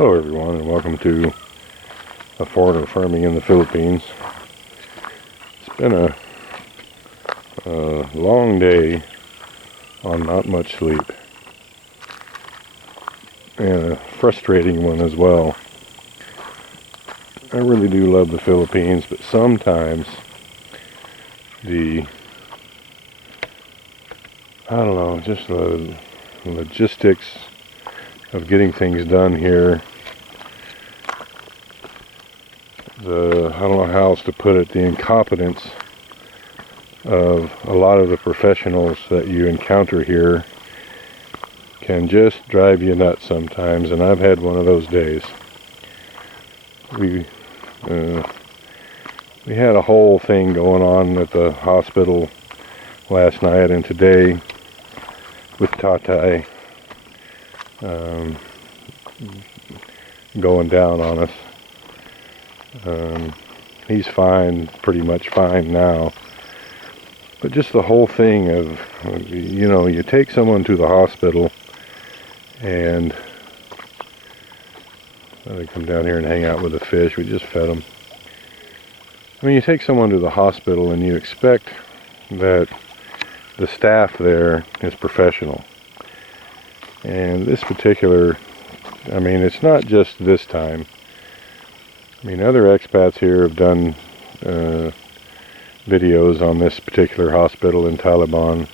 Hello everyone, and welcome to a foreigner farming in the Philippines. It's been a long day on not much sleep, and a frustrating one as well. I really do love the Philippines, but sometimes the logistics of getting things done here, I don't know how else to put it, the incompetence of a lot of the professionals that you encounter here can just drive you nuts sometimes, and I've had one of those days. We had a whole thing going on at the hospital last night and today with Tatay going down on us. He's fine, pretty much fine now. But just the whole thing of, you take someone to the hospital and they come down here and hang out with the fish. We just fed them. I mean, you take someone to the hospital and you expect that the staff there is professional. And this particular, it's not just this time. Other expats here have done videos on this particular hospital in Taliban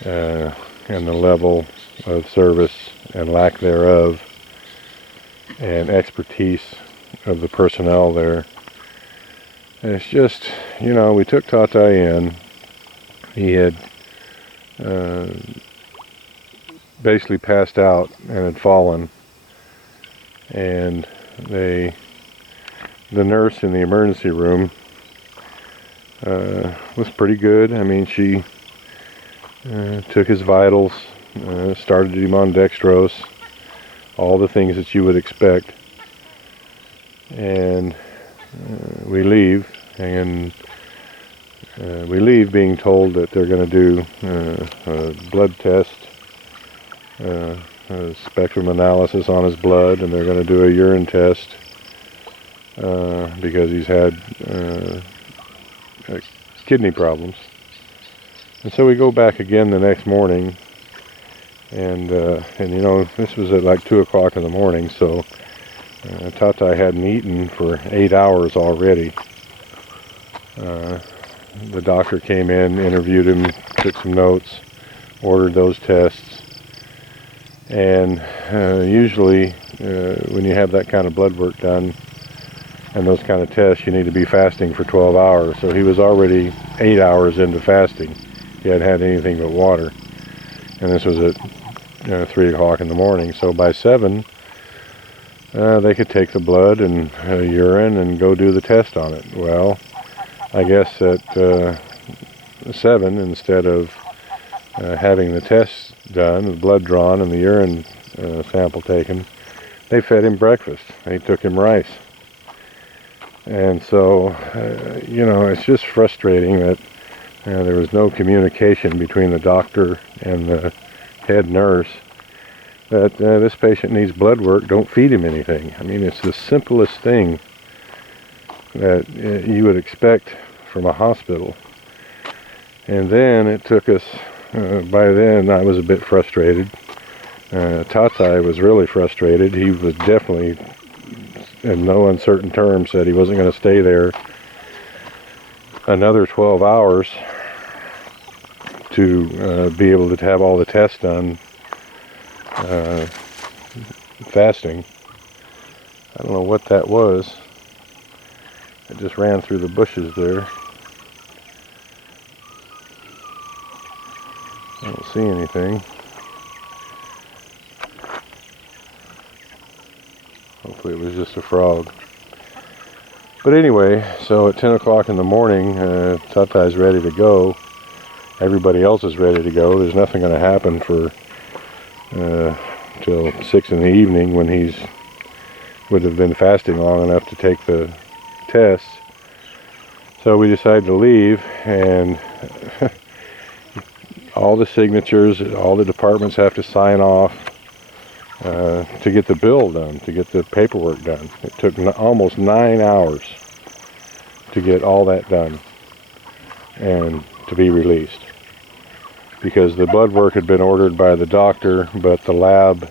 and the level of service and lack thereof and expertise of the personnel there. And it's just, we took Tatay in. He had basically passed out and had fallen, and the nurse in the emergency room was pretty good. She took his vitals, started him on dextrose, all the things that you would expect, and we leave, and we leave being told that they're going to do a blood test, a spectrum analysis on his blood, and they're going to do a urine test because he's had kidney problems. And so we go back again the next morning, and this was at like 2 o'clock in the morning, so Tatay hadn't eaten for 8 hours already. The doctor came in, interviewed him, took some notes, ordered those tests, and usually when you have that kind of blood work done and those kind of tests, you need to be fasting for 12 hours. So he was already 8 hours into fasting. He hadn't had anything but water, and this was at 3 o'clock in the morning. So by 7, they could take the blood and urine and go do the test on it. Well, I guess at 7, instead of having the test done, the blood drawn and the urine sample taken, they fed him breakfast. They took him rice. And so, it's just frustrating that there was no communication between the doctor and the head nurse that this patient needs blood work, don't feed him anything. It's the simplest thing that you would expect from a hospital. And then it took us, by then I was a bit frustrated. Tatay was really frustrated. He was definitely, in no uncertain terms, said he wasn't going to stay there another 12 hours to be able to have all the tests done fasting. I don't know what that was. It just ran through the bushes there. I don't see anything. Hopefully it was just a frog. But anyway, so at 10 o'clock in the morning, Tatay's ready to go. Everybody else is ready to go. There's nothing going to happen for till 6 in the evening, when would have been fasting long enough to take the tests. So we decided to leave, and all the signatures, all the departments have to sign off to get the bill done, to get the paperwork done. It took almost 9 hours to get all that done and to be released, because the blood work had been ordered by the doctor, but the lab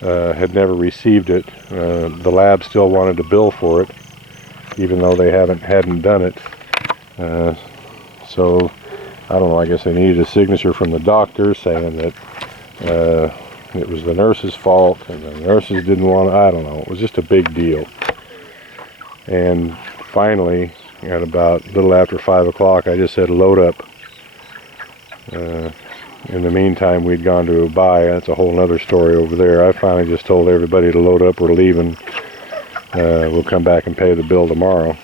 had never received it. The lab still wanted to bill for it, even though they hadn't done it. So I don't know, I guess they needed a signature from the doctor saying that it was the nurse's fault, and the nurses didn't want it. I don't know, it was just a big deal. And finally, at about a little after 5 o'clock, I just said load up. In the meantime, we'd gone to Ubai. That's a whole other story over there. I finally just told everybody to load up, we're leaving. We'll come back and pay the bill tomorrow.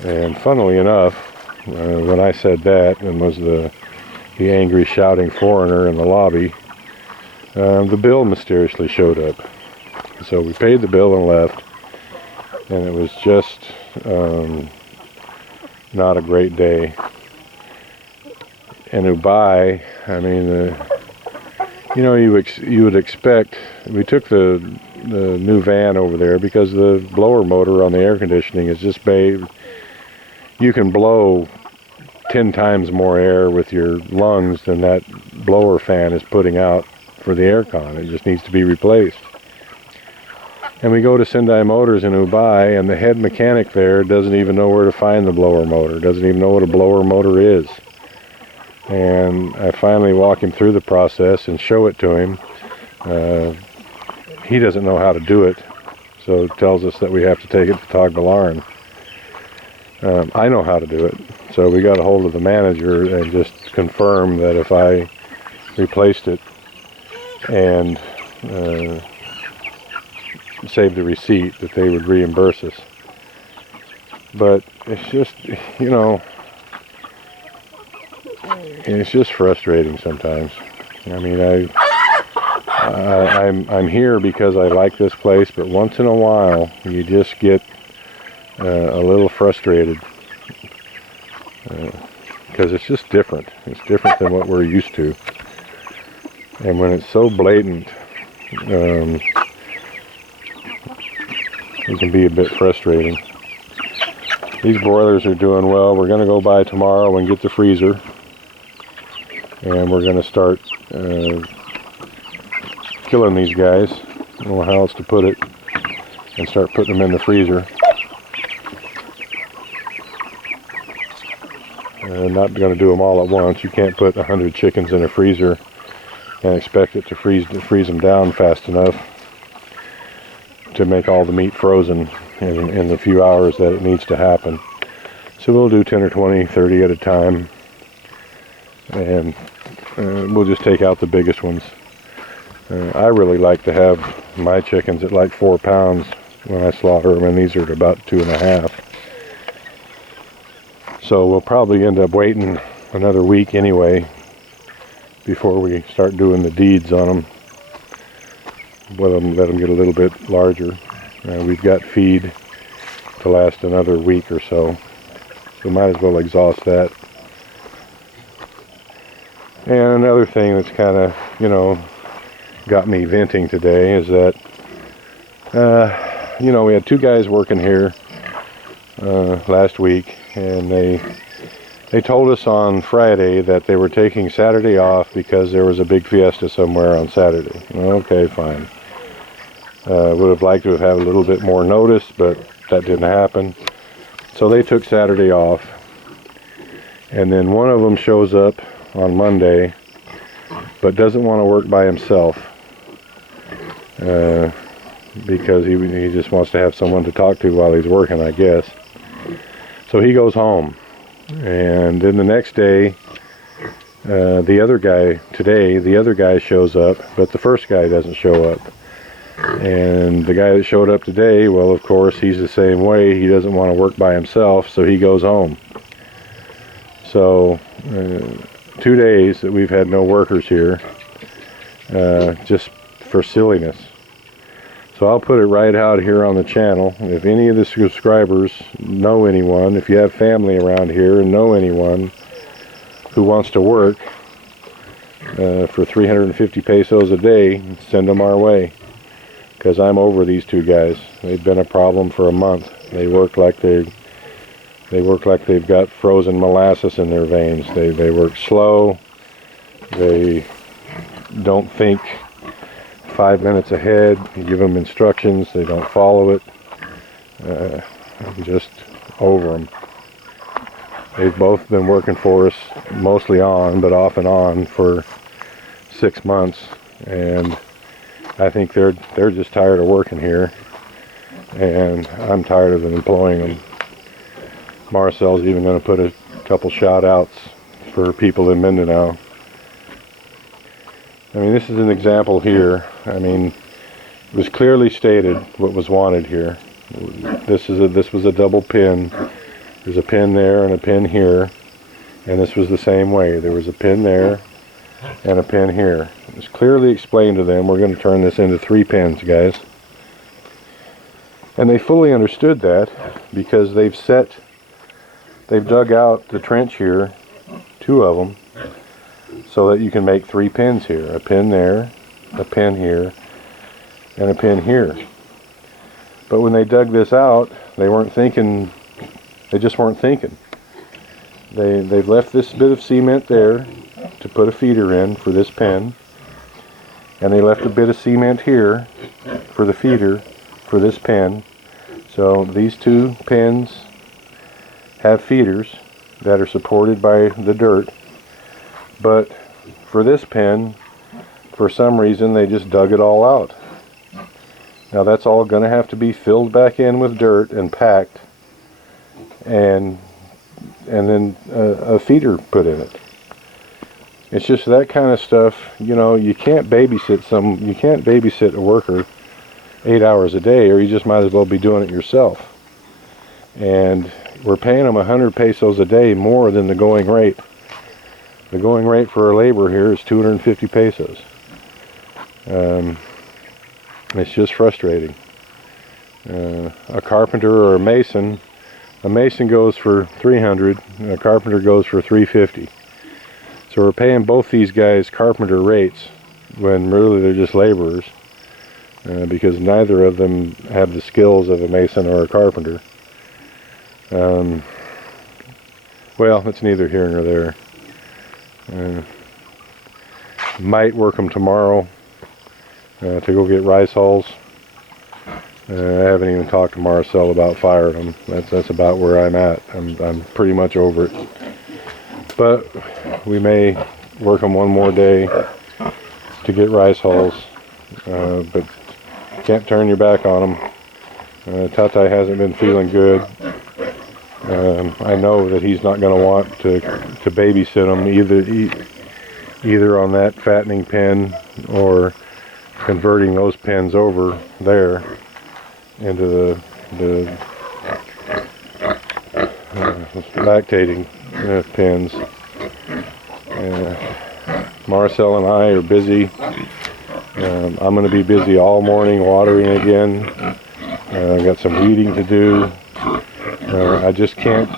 And funnily enough, when I said that, and was the angry shouting foreigner in the lobby, the bill mysteriously showed up. So we paid the bill and left, and it was just not a great day. And Ubai, I mean, you know, you would expect. We took the new van over there because the blower motor on the air conditioning is just made. You can blow 10 times more air with your lungs than that blower fan is putting out for the aircon. It just needs to be replaced. And we go to Sendai Motors in Ubai, and the head mechanic there doesn't even know where to find the blower motor, doesn't even know what a blower motor is. And I finally walk him through the process and show it to him. He doesn't know how to do it, so tells us that we have to take it to Tagbilaran. I know how to do it, so we got a hold of the manager and just confirmed that if I replaced it and saved the receipt, that they would reimburse us. But it's just, you know, it's just frustrating sometimes. I mean, I'm here because I like this place, but once in a while you just get a little frustrated because it's just different. It's different than what we're used to, and when it's so blatant, it can be a bit frustrating. These broilers are doing well. We're going to go by tomorrow and get the freezer, and we're going to start killing these guys. I don't know how else to put it, and start putting them in the freezer. Not going to do them all at once. You can't put 100 chickens in a freezer and expect it to freeze them down fast enough to make all the meat frozen in the few hours that it needs to happen. So we'll do 10 or 20, 30 at a time, and we'll just take out the biggest ones. I really like to have my chickens at like 4 pounds when I slaughter them, and these are at about 2.5. So we'll probably end up waiting another week anyway before we start doing the deeds on them. Let them get a little bit larger. We've got feed to last another week or so, so might as well exhaust that. And another thing that's kind of, you know, got me venting today is that, you know, we had 2 guys working here last week, and they told us on Friday that they were taking Saturday off because there was a big fiesta somewhere on Saturday. Okay, fine. Would have liked to have had a little bit more notice, but that didn't happen. So they took Saturday off, and then one of them shows up on Monday but doesn't want to work by himself because he just wants to have someone to talk to while he's working, I guess. So he goes home, and then the next day the other guy shows up, but the first guy doesn't show up. And the guy that showed up today, well, of course, he's the same way. He doesn't want to work by himself, so he goes home. So 2 days that we've had no workers here, just for silliness. So I'll put it right out here on the channel. If any of the subscribers know anyone, if you have family around here and know anyone who wants to work, for 350 pesos a day, send them our way. Because I'm over these two guys. They've been a problem for a month. They work like they've got frozen molasses in their veins. They work slow. They don't think 5 minutes ahead. You give them instructions, they don't follow it. I'm just over them. They've both been working for us, mostly on, but off and on, for 6 months, and I think they're just tired of working here, and I'm tired of employing them. Marcel's even going to put a couple shout outs for people in Mindanao. I mean, this is an example here. I mean, it was clearly stated what was wanted here. This was a double pin. There's a pin there and a pin here, and this was the same way. There was a pin there and a pin here. It was clearly explained to them, we're going to turn this into 3 pins, guys. And they fully understood that, because they've dug out the trench here, 2 of them, so that you can make 3 pins here. A pin there, a pin here, and a pin here. But when they dug this out, they weren't thinking, they just weren't thinking. They've left this bit of cement there to put a feeder in for this pin, and they left a bit of cement here for the feeder for this pin. So these 2 pins have feeders that are supported by the dirt, but for this pin, for some reason, they just dug it all out. Now that's all going to have to be filled back in with dirt and packed, and then a feeder put in it. It's just that kind of stuff. You know, you can't babysit a worker 8 hours a day, or you just might as well be doing it yourself. And we're paying them 100 pesos a day more than the going rate. The going rate for our labor here is 250 pesos. It's just frustrating. A carpenter or a mason goes for 300, and a carpenter goes for 350. So we're paying both these guys carpenter rates when really they're just laborers, because neither of them have the skills of a mason or a carpenter. Well, it's neither here nor there. Might work them tomorrow to go get rice hulls. I haven't even talked to Marcel about firing them. That's about where I'm at. I'm pretty much over it. But we may work them one more day to get rice hulls. But can't turn your back on them. Tatai hasn't been feeling good. I know that he's not going to want to babysit them either on that fattening pen or converting those pens over there into the lactating pens. Marcel and I are busy. I'm going to be busy all morning watering again. I've got some weeding to do. I just can't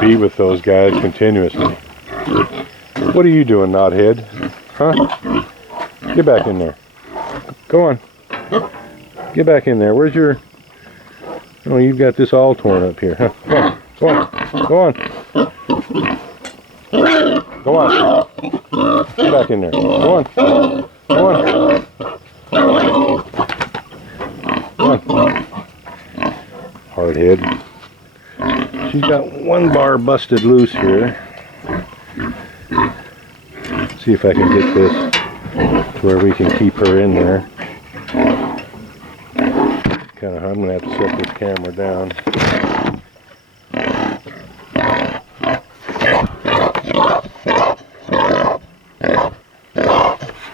be with those guys continuously. What are you doing, knothead? Huh? Get back in there. Go on. Get back in there. Where's your... Oh, you've got this all torn up here. Huh? Go on. Go on. Go on. Get back in there. Go on. Go on. Go on. Hardhead. She's got one bar busted loose here. See if I can get this to where we can keep her in there. I'm going to have to set this camera down.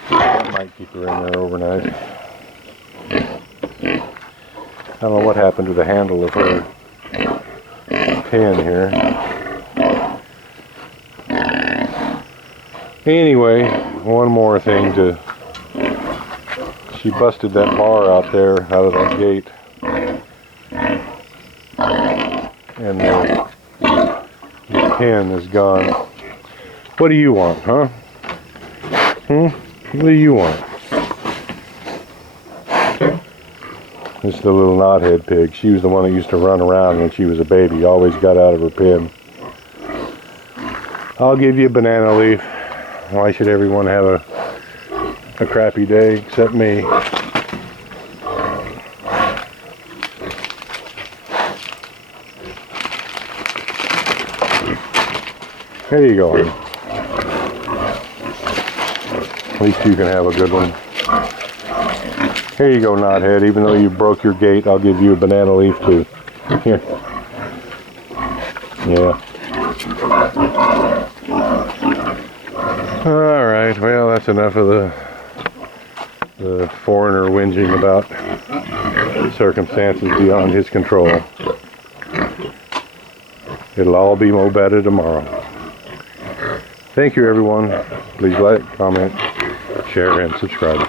That might keep her in there overnight. I don't know what happened to the handle of her pen here. Anyway, one more thing she busted that bar out there out of that gate, and the pen is gone. What do you want, huh? What do you want? This is the little knothead pig. She was the one that used to run around when she was a baby. Always got out of her pen. I'll give you a banana leaf. Why should everyone have a crappy day except me? There you go. At least you can have a good one. Here you go, knothead. Even though you broke your gate, I'll give you a banana leaf too. Here. Yeah. Alright, well, that's enough of the foreigner whinging about circumstances beyond his control. It'll all be more better tomorrow. Thank you, everyone. Please like, comment, share, and subscribe.